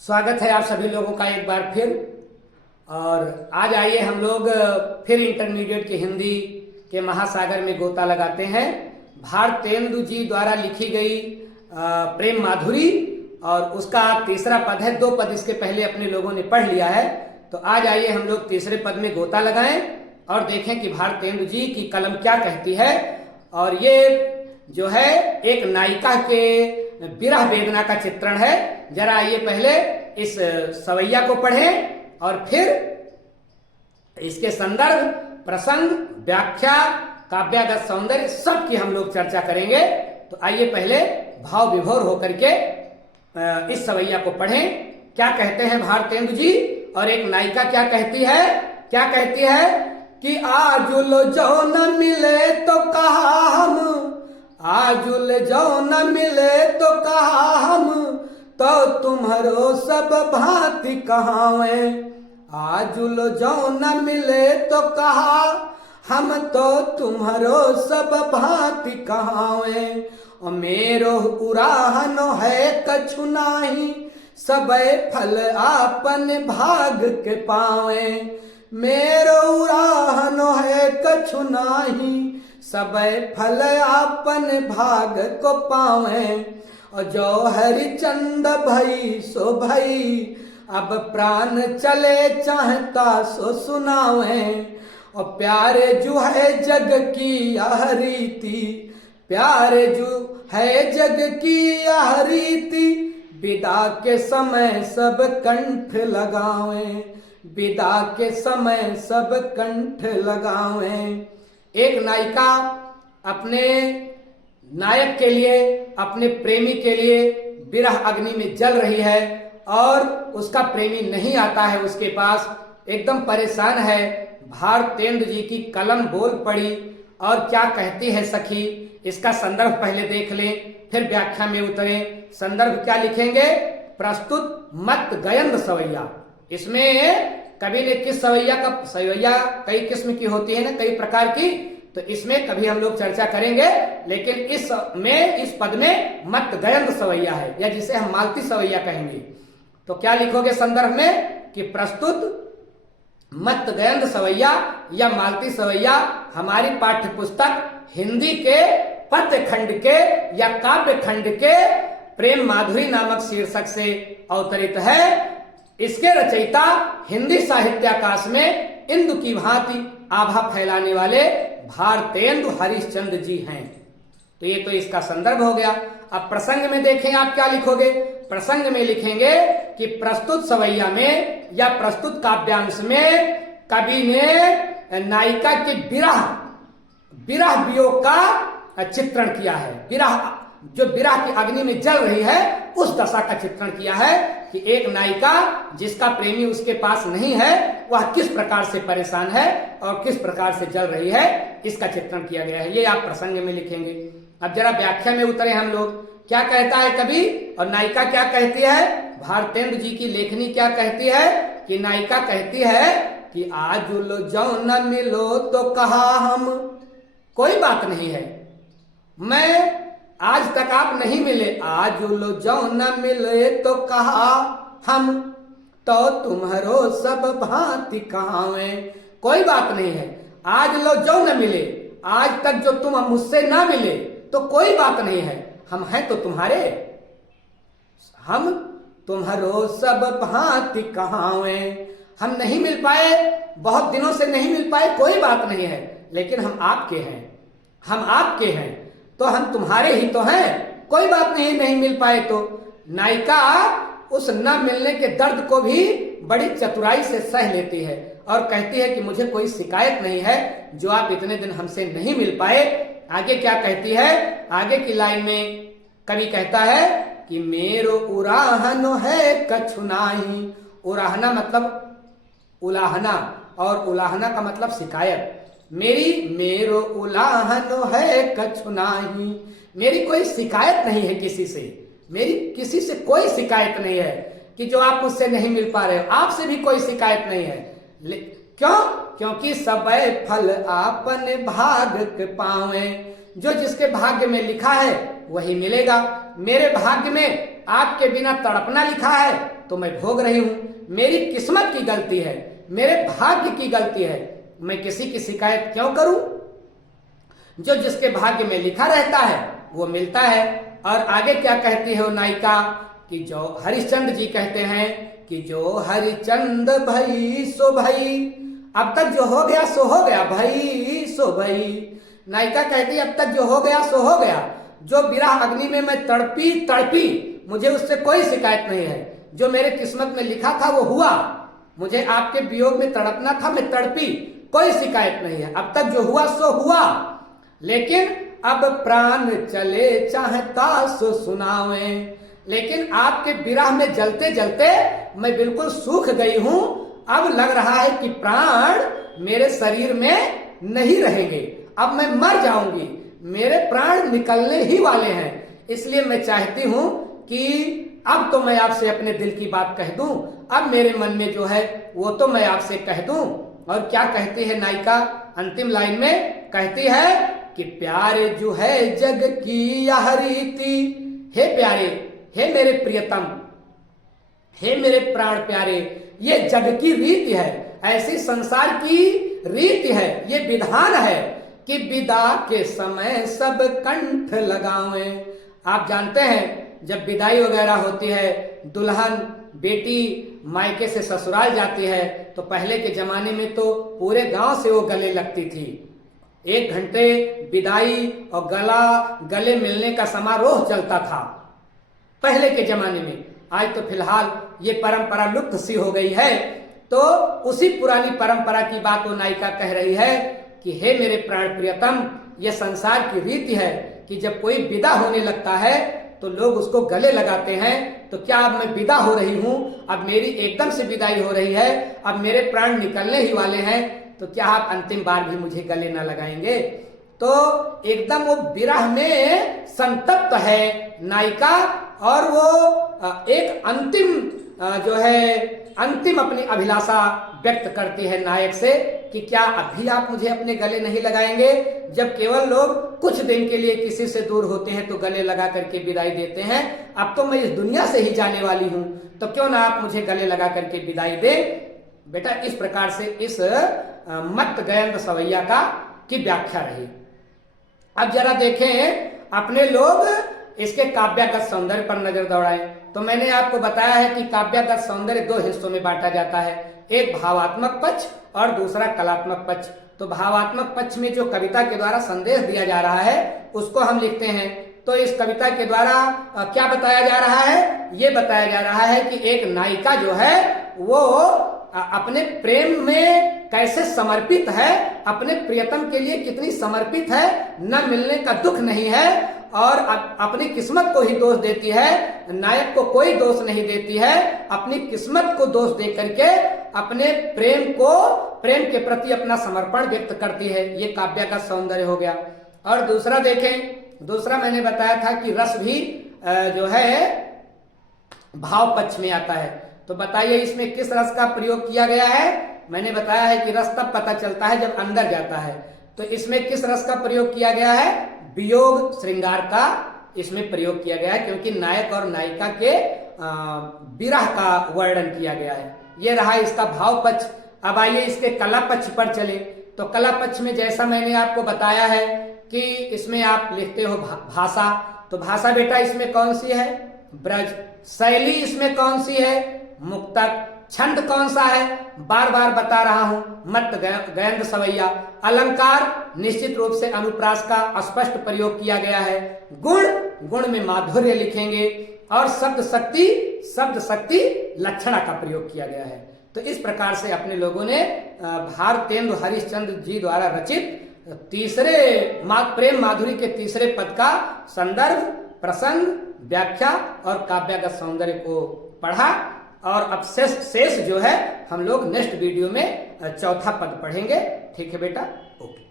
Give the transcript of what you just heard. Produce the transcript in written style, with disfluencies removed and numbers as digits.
स्वागत है आप सभी लोगों का एक बार फिर। और आज आइए हम लोग फिर इंटरमीडिएट की हिंदी के महासागर में गोता लगाते हैं। भारतेंदु जी द्वारा लिखी गई प्रेम माधुरी और उसका तीसरा पद है। 2 पद इसके पहले अपने लोगों ने पढ़ लिया है, तो आज आइए हम लोग तीसरे पद में गोता लगाएं और देखें कि भारतेंदु जी की कलम क्या कहती है। और ये जो है एक नायिका के विरह वेदना का चित्रण है। जरा आइए पहले इस सवैया को पढ़ें और फिर इसके संदर्भ, प्रसंग, व्याख्या, काव्यागत सौंदर्य सब की हम लोग चर्चा करेंगे। तो आइए पहले भाव विभोर होकर के इस सवैया को पढ़ें। क्या कहते हैं भारतेंदु जी और एक नायिका क्या कहती है? क्या कहती है कि आजुल जो न मिले तो कहा हम, आजुल जो न मिले तो कहा हम, तो तुम्हारो सब भांति कहावे। आजुल जो न मिले तो कहा हम, तो तुम्हारो सब भांति कहावे। और मेरो उराहन है कछु नाही, सबे फल आपन भाग के पावे। मेरो उराहन है कछु नाही, सबे फल आपन भाग को पावे। और जो हरिचंद भई सो भई, अब प्राण चले चाहता सो सुनावे। और प्यारे जो है जग की यह रीति, प्यारे जो है जग की यह रीति, विदा के समय सब कंठ लगावे, विदा के समय सब कंठ लगावे। एक नायिका अपने नायक के लिए, अपने प्रेमी के लिए विरह अग्नि में जल रही है और उसका प्रेमी नहीं आता है उसके पास, एकदम परेशान है। भारतेंदु जी की कलम बोल पड़ी और क्या कहती है सखी, इसका संदर्भ पहले देख लें, फिर व्याख्या में उतरें। संदर्भ क्या लिखेंगे? प्रस्तुत मत गयंद सवैया। इसमें कवि ने किस सवैया का, सवैया कई किस्म की होती है ना, कई प्रकार की, तो इसमें कभी हम लोग चर्चा करेंगे। लेकिन इस पद में मत गयंद सवैया है, या जिसे हम मालती सवैया कहेंगे। तो क्या लिखोगे संदर्भ में कि प्रस्तुत मत गयंद सवैया या मालती सवैया हमारी पाठ्य पुस्तक हिंदी के पद्य खंड के या काव्य खंड के प्रेम माधुरी नामक शीर्षक से अवतरित है। इसके रचयिता हिंदी साहित्याकाश में इंदु की भांति आभा फैलाने वाले भारतेंदु हरिश्चंद्र जी हैं। तो ये तो इसका संदर्भ हो गया। अब प्रसंग में देखें आप क्या लिखोगे। प्रसंग में लिखेंगे कि प्रस्तुत सवैया में या प्रस्तुत काव्यांश में कवि ने नायिका के विरह वियोग का चित्रण किया है। जो विरह की अग्नि में जल रही है उस दशा का चित्रण किया है कि एक नायिका जिसका प्रेमी उसके पास नहीं है वह किस प्रकार से परेशान है और किस प्रकार से जल रही है, इसका चित्रण किया गया है। ये आप प्रसंग में लिखेंगे। अब जरा व्याख्या में उतरे हम लोग। क्या कहता है कवि और नायिका क्या कहती है? भारतेंदु जी की लेखनी क्या कहती है कि नायिका कहती है कि आजुल जो न मिलो तो कहा हम, कोई बात नहीं है, मैं आज तक आप नहीं मिले, आजुल जो न मिले तो कहा हम, तो तुम्हारो सब भांति कहावे। कोई बात नहीं है, आज लो जो न मिले, आज तक जो तुम मुझसे ना मिले तो कोई बात नहीं है, हम हैं तो तुम्हारे, हम तुम्हारो सब भांति कहावे। हम नहीं मिल पाए, बहुत दिनों से नहीं मिल पाए, कोई बात नहीं है, लेकिन हम आपके हैं, हम आपके हैं तो हम तुम्हारे ही तो हैं, कोई बात नहीं मिल पाए तो। नायिका उस न मिलने के दर्द को भी बड़ी चतुराई से सह लेती है और कहती है कि मुझे कोई शिकायत नहीं है जो आप इतने दिन हमसे नहीं मिल पाए। आगे क्या कहती है? आगे की लाइन में कवि कहता है कि मेरो उराहन है कछु नाही। उराहना मतलब उलाहना और उलाहना का मतलब शिकायत। मेरो उलाहन है कछु नाही, मेरी कोई शिकायत नहीं है किसी से, मेरी किसी से कोई शिकायत नहीं है कि जो आप मुझसे नहीं मिल पा रहे हो, आपसे भी कोई शिकायत नहीं है। क्यों? क्योंकि सबे फल आपन भाग के पावे। जो जिसके भाग्य में लिखा है वही मिलेगा। मेरे भाग्य में आपके बिना तड़पना लिखा है तो मैं भोग रही हूं। मेरी किस्मत की गलती है, मेरे भाग्य की गलती है, मैं किसी की शिकायत क्यों करूं? जो जिसके भाग्य में लिखा रहता है वो मिलता है। और आगे क्या कहती है वो नायिका कि जो हरिश्चंद्र जी कहते हैं कि जो हरिचंद भई सो भई, अब तक जो हो गया सो हो गया, भई सो भई। नायिका कहती है अब तक जो हो गया सो हो गया। जो विरह अग्नि में मैं तड़पी तड़पी, मुझे उससे कोई शिकायत नहीं है। जो मेरे किस्मत में लिखा था वो हुआ, मुझे आपके वियोग में तड़पना था, मैं तड़पी, कोई शिकायत नहीं है। अब तक जो हुआ सो हुआ, लेकिन अब प्राण चले चाहता सो सुनावे। लेकिन आपके विरह में जलते जलते मैं बिल्कुल सूख गई हूं। अब लग रहा है कि प्राण मेरे शरीर में नहीं रहेंगे, अब मैं मर जाऊंगी, मेरे प्राण निकलने ही वाले हैं। इसलिए मैं चाहती हूं कि अब तो मैं आपसे अपने दिल की बात कह दूं, अब मेरे मन में जो है वो तो मैं आपसे कह दूं। और क्या कहती है नायिका अंतिम लाइन में? कहती है कि प्यारे जो है जग की यह रीति, हे प्यारे, हे मेरे प्रियतम, हे मेरे प्राण प्यारे, ये जग की रीति है, ऐसी संसार की रीति है, ये विधान है कि विदा के समय सब कंठ लगावें। आप जानते हैं जब विदाई वगैरह होती है, दुल्हन बेटी मायके से ससुराल जाती है, तो पहले के जमाने में तो पूरे गांव से वो गले लगती थी। 1 घंटे विदाई और गले मिलने का समारोह चलता था पहले के जमाने में। आज तो फिलहाल ये परंपरा लुप्त सी हो गई है। तो उसी पुरानी परंपरा की बात वो नायिका कह रही है कि हे मेरे प्राण प्रियतम, ये संसार की रीति है कि जब कोई विदा होने लगता है तो लोग उसको गले लगाते हैं। तो क्या अब मैं विदा हो रही हूं, अब मेरी एकदम से विदाई हो रही है, अब मेरे प्राण निकलने ही वाले हैं, तो क्या आप अंतिम बार भी मुझे गले ना लगाएंगे? तो एकदम वो विरह में संतप्त है नायिका, और वो एक अंतिम जो है अंतिम अपनी अभिलाषा व्यक्त करती है नायक से कि क्या अब भी आप मुझे अपने गले नहीं लगाएंगे? जब केवल लोग कुछ दिन के लिए किसी से दूर होते हैं तो गले लगा करके विदाई देते हैं, अब तो मैं इस दुनिया से ही जाने वाली हूं, तो क्यों ना आप मुझे गले लगा करके विदाई दे। बेटा, इस प्रकार से इस मत गयंत सवैया की व्याख्या रही। अब जरा देखें अपने लोग इसके काव्यागत सौंदर्य पर नजर दौड़ाएं। तो मैंने आपको बताया है कि काव्यागत सौंदर्य 2 हिस्सों में बांटा जाता है, एक भावात्मक पक्ष और दूसरा कलात्मक पक्ष। तो भावात्मक पक्ष में जो कविता के द्वारा संदेश दिया जा रहा है उसको हम लिखते हैं। तो इस कविता के द्वारा क्या बताया जा रहा है? ये बताया जा रहा है कि एक नायिका जो है वो अपने प्रेम में कैसे समर्पित है, अपने प्रियतम के लिए कितनी समर्पित है, न मिलने का दुख नहीं है और अपनी किस्मत को ही दोष देती है, नायक को कोई दोष नहीं देती है, अपनी किस्मत को दोष दे करके अपने प्रेम के प्रति अपना समर्पण व्यक्त करती है। ये काव्य का सौंदर्य हो गया। और दूसरा देखें, दूसरा मैंने बताया था कि रस भी जो है भाव पक्ष में आता है। तो बताइए इसमें किस रस का प्रयोग किया गया है? मैंने बताया है कि रस तब पता चलता है जब अंदर जाता है। तो इसमें किस रस का प्रयोग किया गया है? वियोग श्रृंगार का इसमें प्रयोग किया गया है, क्योंकि नायक और नायिका के विरह का वर्णन किया गया है। यह रहा इसका भाव पक्ष। अब आइए इसके कला पक्ष पर चले। तो कला पक्ष में जैसा मैंने आपको बताया है कि इसमें आप लिखते हो भाषा। तो भाषा बेटा इसमें कौन सी है? ब्रज। शैली इसमें कौन सी है? मुक्तक। छंद कौन सा है? बार बार बता रहा हूं, मत गयंत सवैया। अलंकार निश्चित रूप से अनुप्रास का स्पष्ट प्रयोग किया गया है। गुण में माधुर्य लिखेंगे और शब्द शक्ति लक्षणा का प्रयोग किया गया है। तो इस प्रकार से अपने लोगों ने भारतेंदु हरिश्चंद्र जी द्वारा रचित तीसरे प्रेम माधुरी के तीसरे पद का संदर्भ, प्रसंग, व्याख्या और काव्यागत सौंदर्य को पढ़ा। और अब शेष जो है हम लोग नेक्स्ट वीडियो में चौथा पद पढ़ेंगे। ठीक है बेटा, ओके।